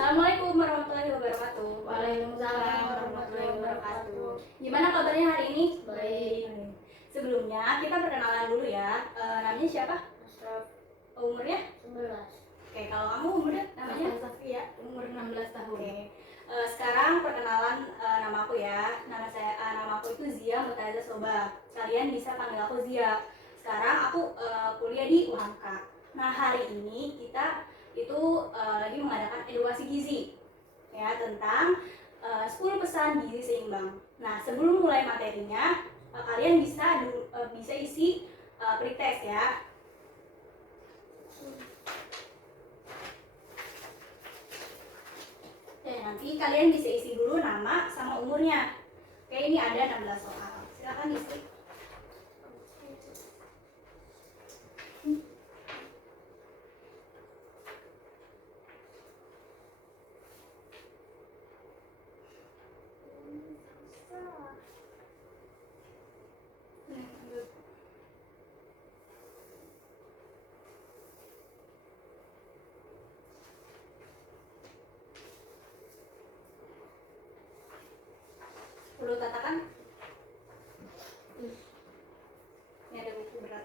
Assalamualaikum warahmatullahi wabarakatuh. Waalaikumsalam warahmatullahi wabarakatuh. Gimana kabarnya hari ini? Baik. Sebelumnya kita perkenalan dulu ya. Namanya siapa? Asraf Umurnya? 11. Oke, kalau kamu umurnya namanya? Safia, umur 16 tahun. Oke. Sekarang perkenalan nama aku ya. Nama aku itu Zia Mutaza Soba. Kalian bisa panggil aku Zia. Sekarang aku kuliah di UHAMKA. Nah, hari ini kita itu lagi mengadakan edukasi gizi ya tentang 10 pesan gizi seimbang. Nah, sebelum mulai materinya, kalian bisa isi pretest ya. Nanti kalian bisa isi dulu nama sama umurnya. Oke, ini ada 16 soal. Silakan isi. Perlu katakan? Ini ada buku berat.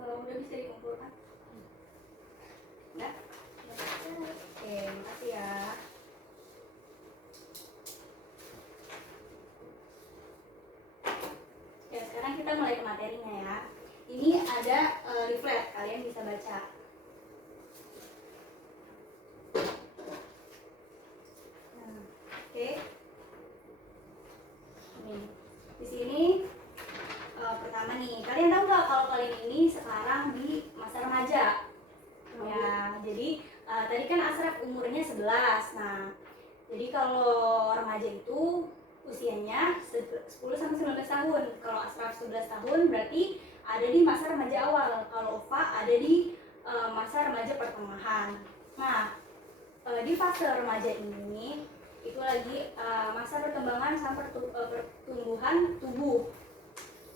Kalau udah bisa dikumpulkan. Ya? Oke, makasih ya. Ya, sekarang kita mulai ke materinya ya. Ini ada leaflet, kalian bisa baca. Nah, oke. Nih, di sini pertama nih, kalian tahu nggak kalau kalian ini sekarang di masa remaja? Ya, jadi tadi kan Asraf umurnya 11. Nah, jadi kalau remaja itu usianya 10 sampai 19 tahun. Kalau Asraf 11 tahun berarti ada di masa remaja awal. Kalau Ova ada di masa remaja pertengahan. Nah, di fase remaja ini itu lagi masa perkembangan sampai pertumbuhan tubuh.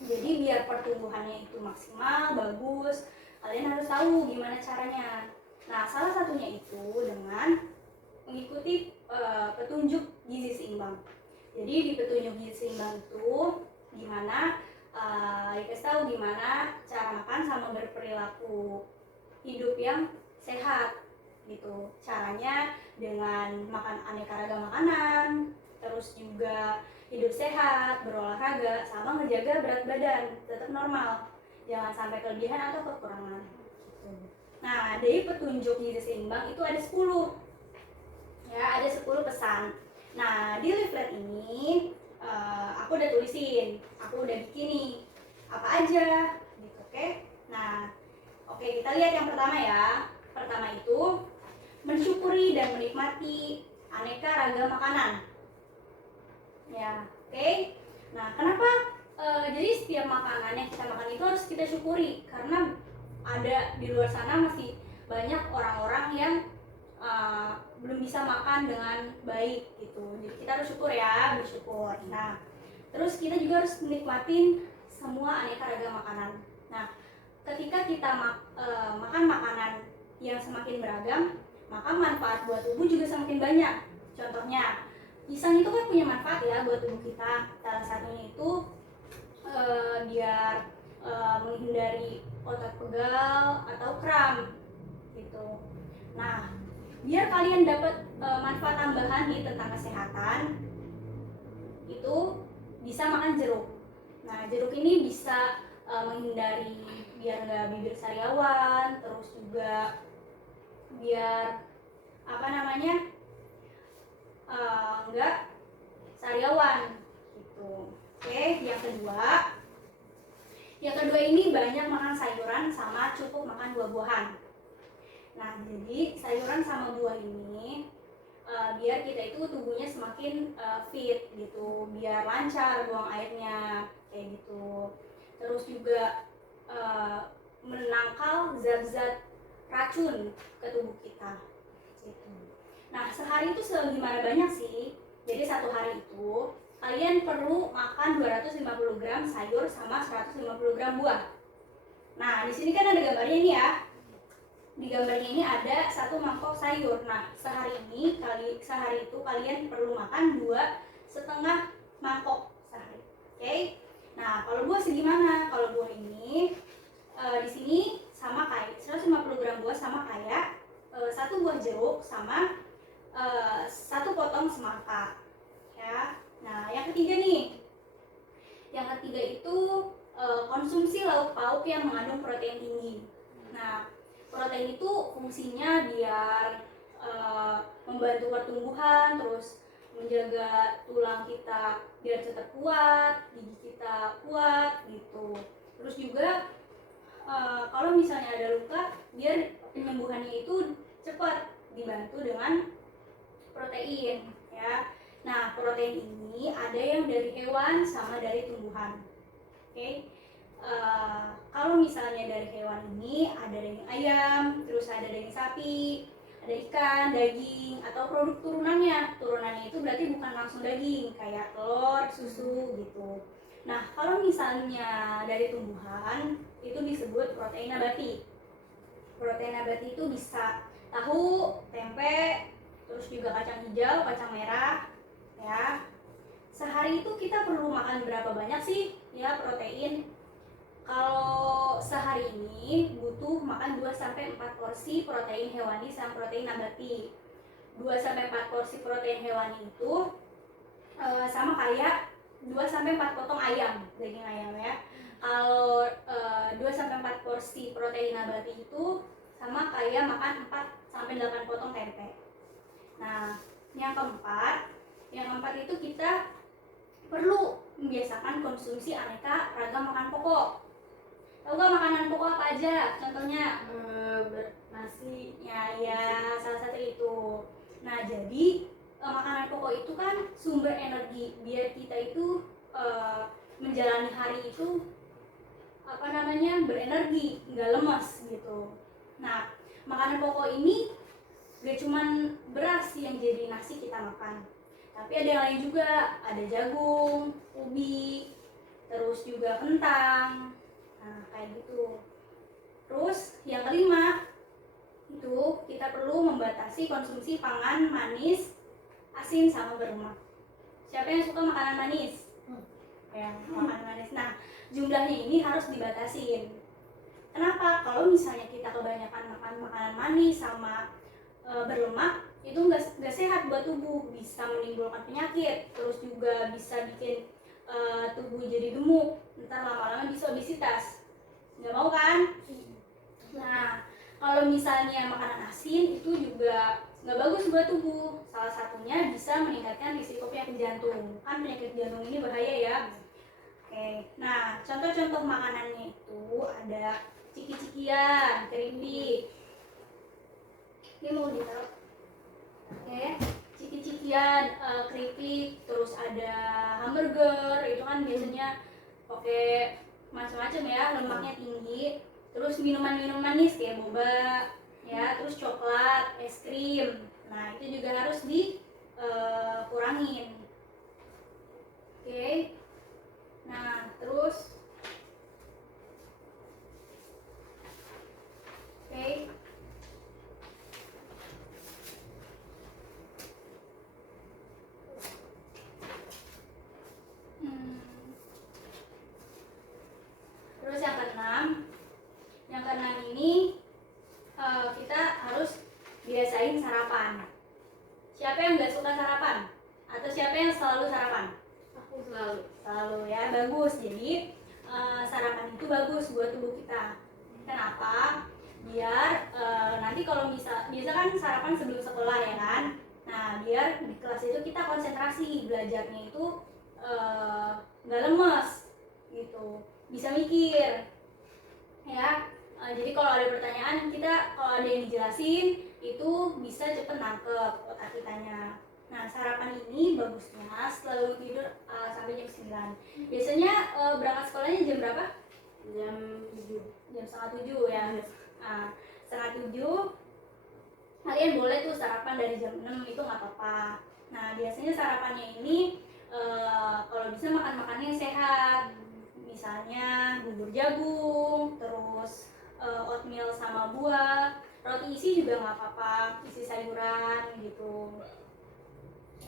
Jadi biar pertumbuhannya itu maksimal, bagus, kalian harus tahu gimana caranya. Nah, salah satunya itu dengan mengikuti petunjuk gizi seimbang. Jadi di petunjuk gizi seimbang itu gimana dikasih tahu gimana cara makan sama berperilaku hidup yang sehat gitu. Caranya dengan makan aneka ragam makanan, terus juga hidup sehat, berolahraga, sama ngejaga berat badan tetap normal, jangan sampai kelebihan atau kekurangan gitu. Nah, dari petunjuk gizi seimbang itu ada 10 ya, ada 10 pesan. Nah, di leaflet ini aku udah tulisin, aku udah bikin nih apa aja gitu. Oke. Nah, oke, kita lihat yang pertama ya. Pertama itu mensyukuri dan menikmati aneka ragam makanan. Ya, oke. Nah, kenapa jadi setiap makanan yang kita makan itu harus kita syukuri? Karena ada di luar sana masih banyak orang-orang yang belum bisa makan dengan baik gitu. Jadi kita harus syukur ya, bersyukur. Nah, terus kita juga harus menikmatin semua aneka ragam makanan. Nah, ketika kita makan makanan yang semakin beragam, maka manfaat buat tubuh juga semakin banyak. Contohnya, pisang itu kan punya manfaat ya buat tubuh kita. Salah satunya itu biar menghindari otot pegal atau kram gitu. Nah, biar kalian dapat manfaat tambahan nih tentang kesehatan, itu bisa makan jeruk. Nah, jeruk ini bisa menghindari biar nggak bibir sariawan, terus juga biar apa namanya nggak sariawan gitu. Oke, yang kedua ini banyak makan sayuran sama cukup makan buah-buahan. Nah, jadi sayuran sama buah ini biar kita itu tubuhnya semakin fit gitu, biar lancar buang airnya kayak gitu. Terus juga menangkal zat-zat racun ke tubuh kita gitu. Nah, sehari itu segimana banyak sih? Jadi satu hari itu kalian perlu makan 250 gram sayur sama 150 gram buah. Nah, di sini kan ada gambarnya ini ya. Di gambarnya ini ada 1 mangkok sayur. Nah, sehari itu kalian perlu makan 2,5 mangkok sehari. Oke? Nah, kalau buah segimana? Kalau buah ini di sini sama kayak 150 gram buah sama kayak 1 buah jeruk sama 1 potong semangka. Ya. Nah, yang ketiga nih. Yang ketiga itu konsumsi lauk pauk yang mengandung protein tinggi. Nah, protein itu fungsinya biar membantu pertumbuhan, terus menjaga tulang kita biar tetap kuat, gigi kita kuat gitu. Terus juga kalau misalnya ada luka, biar penyembuhannya itu cepat, dibantu dengan protein ya. Nah, protein ini ada yang dari hewan sama dari tumbuhan. Oke. Kalau misalnya dari hewan ini ada daging ayam, terus ada daging sapi, ada ikan, daging, atau produk turunannya. Turunannya itu berarti bukan langsung daging, kayak telur, susu gitu. Nah, kalau misalnya dari tumbuhan, itu disebut protein nabati. Protein nabati itu bisa tahu, tempe, terus juga kacang hijau, kacang merah, ya. Sehari itu kita perlu makan berapa banyak sih ya protein? Kalau sehari ini butuh makan 2-4 porsi protein hewani sama protein nabati. 2-4 porsi protein hewani itu sama kayak 2-4 potong ayam, daging ayam ya. Kalau 2-4 porsi protein nabati itu sama kayak makan 4-8 potong tempe. Nah, yang keempat itu kita perlu membiasakan konsumsi aneka ragam makanan pokok. Tahu gak makanan pokok apa aja? Contohnya nasi. Ya, salah satu itu. Nah, jadi makanan pokok itu kan sumber energi biar kita itu menjalani hari itu berenergi, nggak lemas gitu. Nah, makanan pokok ini gak cuman beras yang jadi nasi kita makan, tapi ada yang lain juga, ada jagung, ubi, terus juga kentang. Nah, kayak gitu. Terus yang kelima itu kita perlu membatasi konsumsi pangan manis, asin, sama berlemak. Siapa yang suka makanan manis? yang makan manis. Nah, jumlahnya ini harus dibatasin. Kenapa? Kalau misalnya kita kebanyakan makan makanan manis sama berlemak, itu nggak sehat buat tubuh, bisa menimbulkan penyakit, terus juga bisa bikin tubuh jadi gemuk, ntar lama-lama bisa obesitas. Nggak mau kan? Nah, kalau misalnya makanan asin itu juga nggak bagus buat tubuh. Salah satunya bisa meningkatkan risiko penyakit jantung. Kan penyakit jantung ini bahaya ya. Oke, nah contoh-contoh makanannya itu ada ciki-cikian, keripik. Ini mau ditaruh. Oke, ciki-cikian, keripik, terus ada hamburger. Itu kan biasanya pakai macam-macam ya, lemaknya tinggi. Terus minuman-minuman manis kayak boba, ya, terus coklat, es krim. Nah, itu juga harus dikurangin. Oke. Nah, terus oke. Terus yang keenam ini kita harus biasain sarapan. Siapa yang nggak suka sarapan? Atau siapa yang selalu sarapan? Aku selalu. Selalu ya, bagus. Jadi sarapan itu bagus buat tubuh kita. Kenapa? Biar nanti kalau biasa kan sarapan sebelum sekolah ya kan. Nah, biar di kelas itu kita konsentrasi belajarnya itu nggak lemes gitu, bisa mikir ya. Jadi kalau ada pertanyaan kalau ada yang dijelasin itu bisa cepet nangkep otak kitanya. Nah, sarapan ini bagusnya setelah tidur sampai jam 9. Biasanya berangkat sekolahnya jam berapa? Jam 7. Jam setengah 7 ya. Setengah 7 kalian boleh tuh sarapan dari jam 6, itu nggak apa-apa. Nah, biasanya sarapannya ini kalau bisa makan-makannya yang sehat. Misalnya bubur jagung, terus oatmeal sama buah, roti isi juga nggak apa-apa, isi sayuran gitu.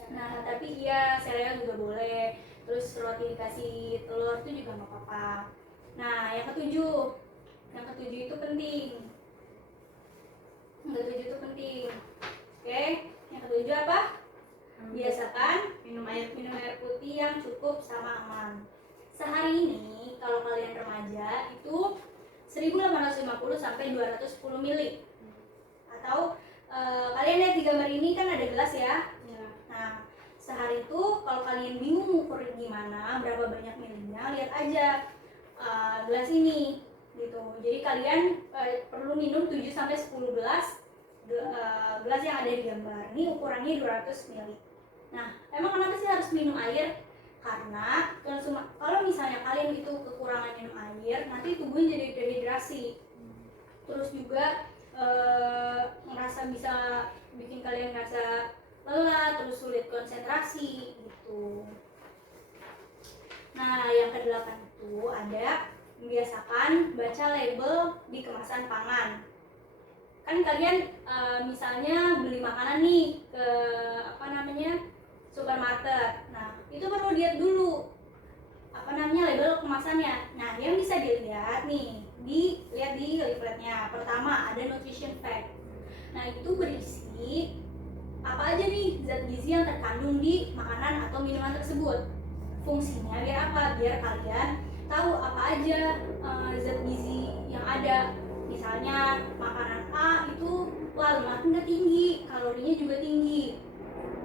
Nah, tapi iya sereal juga boleh, terus roti dikasih telur itu juga nggak apa-apa. Nah, yang ketujuh itu penting. Oke, yang ketujuh apa? Biasakan minum air putih yang cukup sama aman. Sehari ini kalau kalian remaja itu 1850 sampai 210 ml. Atau kalian lihat di gambar ini kan ada gelas ya. Nah, sehari itu kalau kalian bingung ukur gimana berapa banyak milinya, lihat aja gelas ini gitu. Jadi kalian perlu minum 7 sampai 10 gelas yang ada di gambar. Ini ukurannya 200 ml. Nah, emang kenapa sih harus minum air? Karena kalau misalnya kalian itu kekurangan minum air, nanti tubuhnya jadi dehidrasi. Terus juga bisa bikin kalian ngerasa lelah, terus sulit konsentrasi gitu. Nah, yang kedelapan itu ada membiasakan baca label di kemasan pangan. Kan kalian misalnya beli makanan nih ke supermarket. Nah, itu perlu lihat dulu label kemasannya. Nah, yang bisa dilihat nih, lihat di leafletnya. Pertama ada nutrition fact. Nah, itu berisi apa aja nih zat gizi yang terkandung di makanan atau minuman tersebut. Fungsinya biar apa? Biar kalian tahu apa aja zat gizi yang ada. Misalnya makanan A itu lemaknya tinggi, kalorinya juga tinggi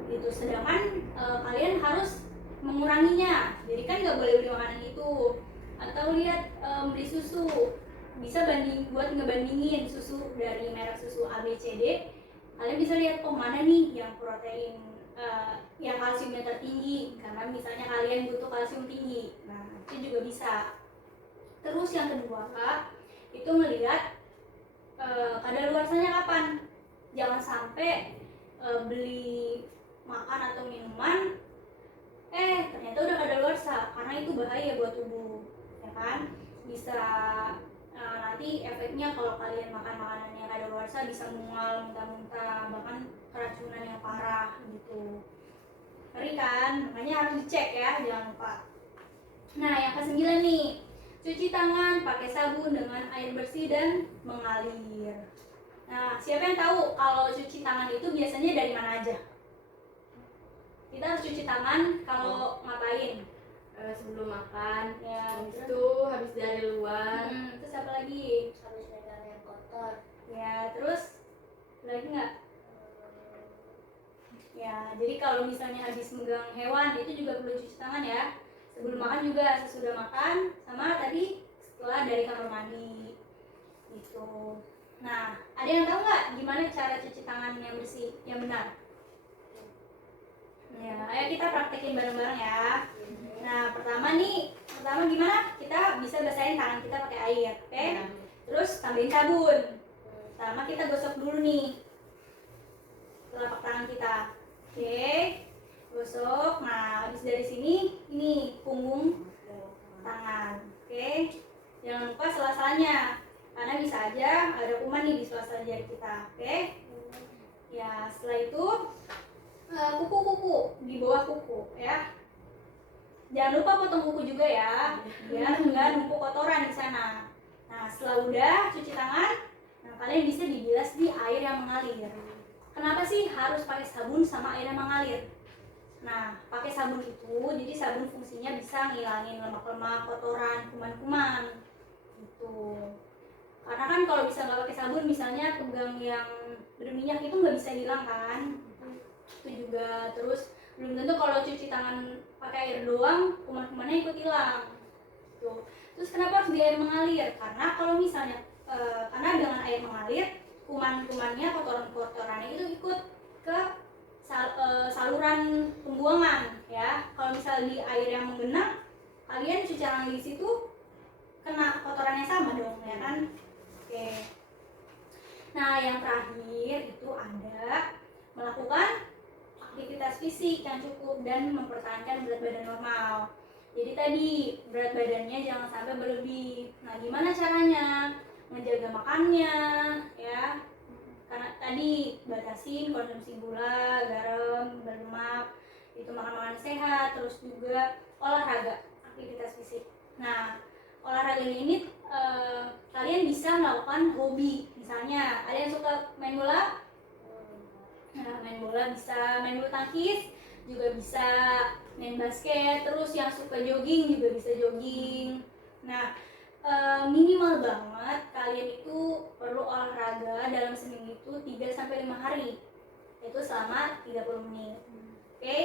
gitu. Sedangkan kalian harus menguranginya. Jadi kan nggak boleh beli makanan itu. Atau lihat beli susu, bisa buat ngebandingin susu dari merek susu A, B, C, D. Kalian bisa lihat mana nih yang protein yang kalsiumnya tertinggi, karena misalnya kalian butuh kalsium tinggi. Nah, itu juga bisa. Terus yang kedua Kak, itu ngelihat kadaluarsanya kapan. Jangan sampai beli makan atau minuman ternyata udah kadaluarsa, karena itu bahaya buat tubuh ya kan. Bisa nanti efeknya kalau kalian makan makanan yang kadaluarsa bisa mual, muntah-muntah, bahkan keracunan yang parah gitu. Ngeri kan? Makanya harus dicek ya, jangan lupa. Nah, yang kesembilan nih, cuci tangan pakai sabun dengan air bersih dan mengalir. Nah, siapa yang tahu kalau cuci tangan itu biasanya dari mana aja? Kita harus cuci tangan kalau ngapain? Sebelum makan, Ya, habis terus? itu habis dari luar, Terus apa lagi? Habis megang yang kotor. Ya, terus lagi nggak? Ya, jadi kalau misalnya habis megang hewan itu juga perlu cuci tangan ya. Sebelum makan juga, sesudah makan, sama tadi setelah dari kamar mandi. Gitu. Nah, ada yang tahu nggak gimana cara cuci tangan yang bersih, yang benar? Ya, ayo kita praktekin bareng-bareng ya. Nah, pertama gimana? Kita bisa basahin tangan kita pakai air, oke? Terus tambahin sabun. Pertama kita gosok dulu nih telapak tangan kita. Oke, gosok. Nah, habis dari sini ini punggung tangan. Oke, jangan lupa sela-selanya karena bisa aja ada kuman nih di sela-sela jari kita. Oke, ya setelah itu kuku di bawah kuku ya. Jangan lupa potong kuku juga ya, biar nggak numpuk kotoran di sana. Nah, setelah udah cuci tangan, nah kalian bisa dibilas di air yang mengalir. Kenapa sih harus pakai sabun sama air yang mengalir? Nah, pakai sabun itu, jadi sabun fungsinya bisa ngilangin lemak-lemak, kotoran, kuman-kuman. Gitu. Karena kan kalau bisa nggak pakai sabun, misalnya pegang yang berminyak itu nggak bisa hilang kan? Itu juga. Terus belum tentu kalau cuci tangan pakai air doang, kuman-kumannya ikut hilang. Tuh. Terus kenapa harus di air mengalir? Karena kalau misalnya karena dengan air mengalir, kuman-kumannya, kotoran-kotorannya itu ikut ke saluran pembuangan ya. Kalau misalnya di air yang menggenang, kalian cuci tangan di situ kena kotorannya sama dong ya kan. Oke. Nah, yang terakhir itu ada melakukan aktivitas fisik yang cukup dan mempertahankan berat badan normal. Jadi tadi berat badannya jangan sampai berlebih. Nah, gimana caranya? Menjaga makannya ya. Karena tadi batasin konsumsi gula, garam, berlemak, itu makan-makan sehat, terus juga olahraga, aktivitas fisik. Nah, olahraga ini kalian bisa melakukan hobi. Misalnya, ada yang suka main bola? Nah, main bola bisa, main bulu tangkis juga bisa, main basket, terus yang suka jogging juga bisa jogging. Nah, minimal banget kalian itu perlu olahraga dalam seminggu itu 3-5 hari. Itu selama 30 menit. Oke?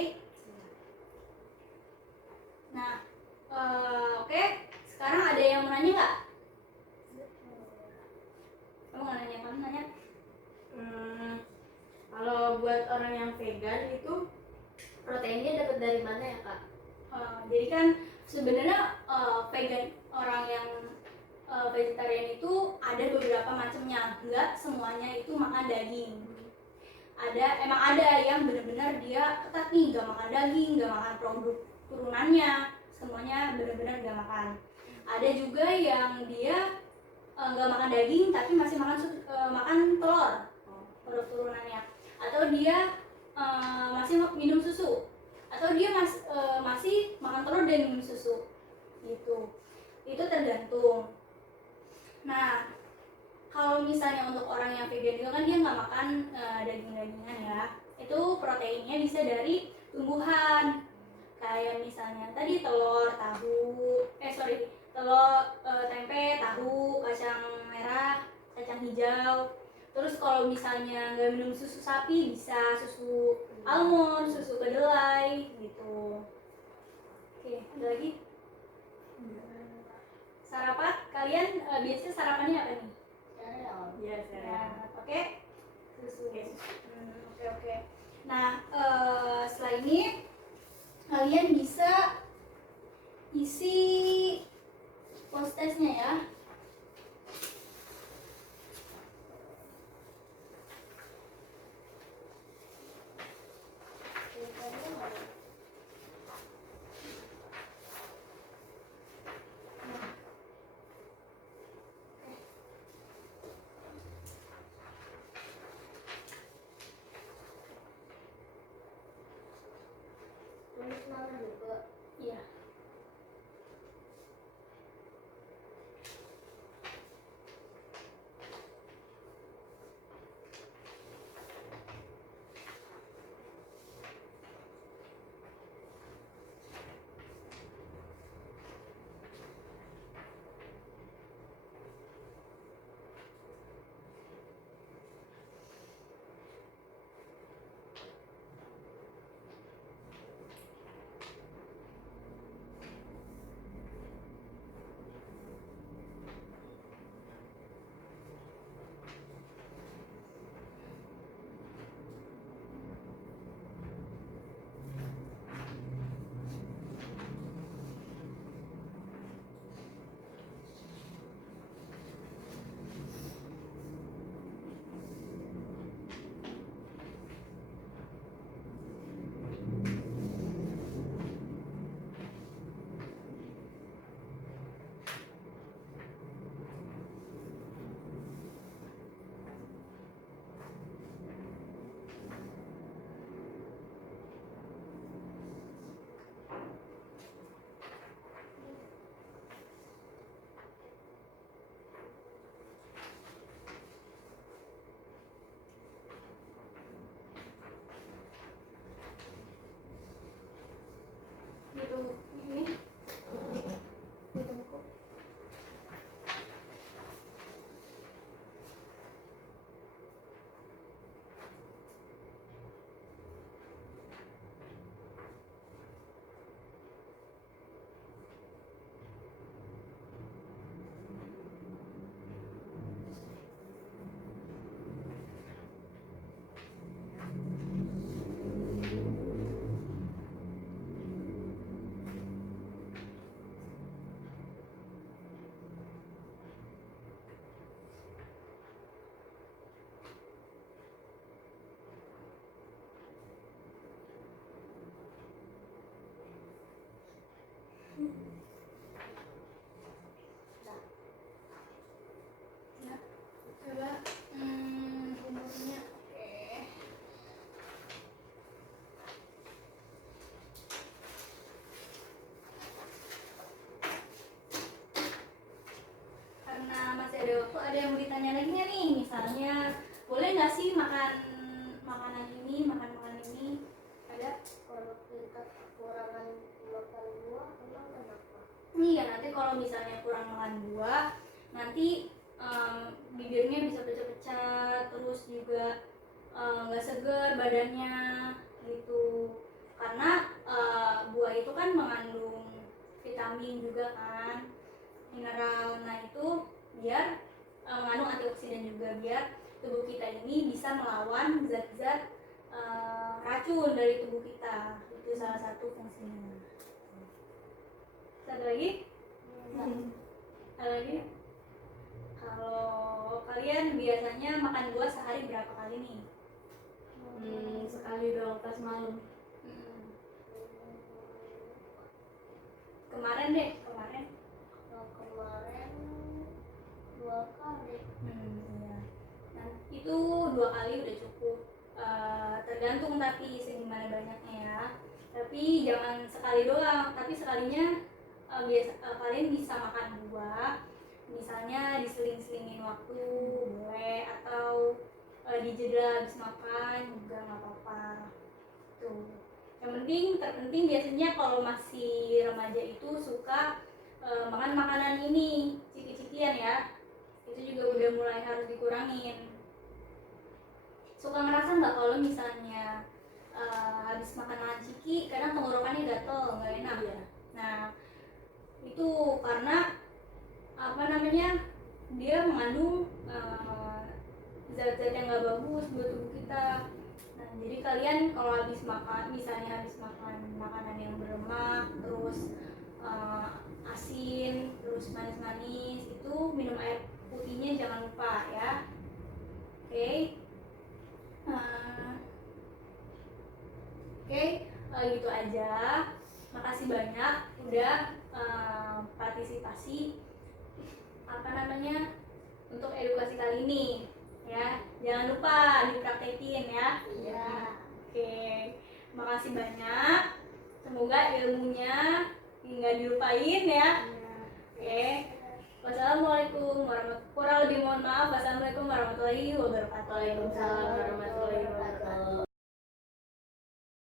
Nah, oke. Sekarang ada yang mau nanya nggak? Kamu mau nanya? Kamu nanya? Kalau buat orang yang vegan itu proteinnya dapat dari mana ya kak? Jadi kan sebenarnya vegan, orang yang vegetarian itu ada beberapa macamnya, nggak semuanya itu makan daging. Emang ada yang benar-benar dia ketat nih, nggak makan daging, nggak makan produk turunannya, semuanya benar-benar nggak makan. Ada juga yang dia nggak makan daging tapi masih makan telur, produk turunannya, atau dia masih minum susu, atau dia masih makan telur dan minum susu gitu. Itu tergantung. Nah, kalau misalnya untuk orang yang vegan itu kan dia nggak makan daging-dagingan ya, itu proteinnya bisa dari tumbuhan kayak misalnya tadi telur, tempe, tahu, kacang merah, kacang hijau. Terus kalau misalnya nggak minum susu sapi, bisa susu almond, susu kedelai gitu. Oke, ada lagi? Sarapan, kalian biasanya sarapannya apa nih? Iya, Ya, oke. Susu. Oke. Nah, setelah ini kalian bisa isi post testnya ya. Tulis nama juga. Iya. Nah, coba umurnya. Oke. Karena masih ada waktu, ada yang mau ditanya lagi nggak nih? Misalnya, boleh nggak sih makan makanan ini, makan makanan ini? Ada? Kalau kita kekurangan makan buah, emang kenapa? Iya, nanti kalau misalnya kurang makan buah, nanti bibirnya bisa pecah-pecah, terus juga nggak seger badannya gitu. Karena buah itu kan mengandung vitamin juga kan, mineral. Nah itu biar mengandung antioksidan juga, biar tubuh kita ini bisa melawan zat-zat racun dari tubuh kita. Itu salah satu fungsinya. Satu lagi? Ada lagi? Kalau kalian biasanya makan buah sehari berapa kali nih? Sekali doang pas malam. Kemarin deh, kemarin. Kemarin 2 kali. Iya. Nah, itu 2 kali udah cukup. Tergantung tapi segimana banyaknya ya. Tapi jangan sekali doang, tapi sekalinya kalian bisa makan buah. Misalnya diseling-selingin waktu boleh, atau dijeda habis makan juga nggak apa-apa. Tuh. Yang penting, terpenting biasanya kalau masih remaja itu suka makan makanan ini, ciki-cikian ya. Itu juga udah mulai harus dikurangin. Suka ngerasa nggak kalau misalnya habis makan ciki, kadang tenggorokannya gatel, nggak enak ya. Nah, itu karena apa namanya, dia mengandung zat-zat yang nggak bagus buat tubuh kita. Nah, jadi kalian kalau habis makan, misalnya habis makan makanan yang berlemak, terus asin, terus manis-manis, itu minum air putihnya jangan lupa ya. Oke. Oke, gitu aja. Makasih banyak udah partisipasi apa namanya untuk edukasi kali ini ya. Jangan lupa dipraktekin ya. Iya. Oke, makasih banyak. Semoga ilmunya nggak dilupain ya. Oke. Wassalamualaikum warahmatullahi wabarakatuh. Kurang lebih mohon maaf. Wassalamualaikum warahmatullahi wabarakatuh. Waalaikumsalam warahmatullahi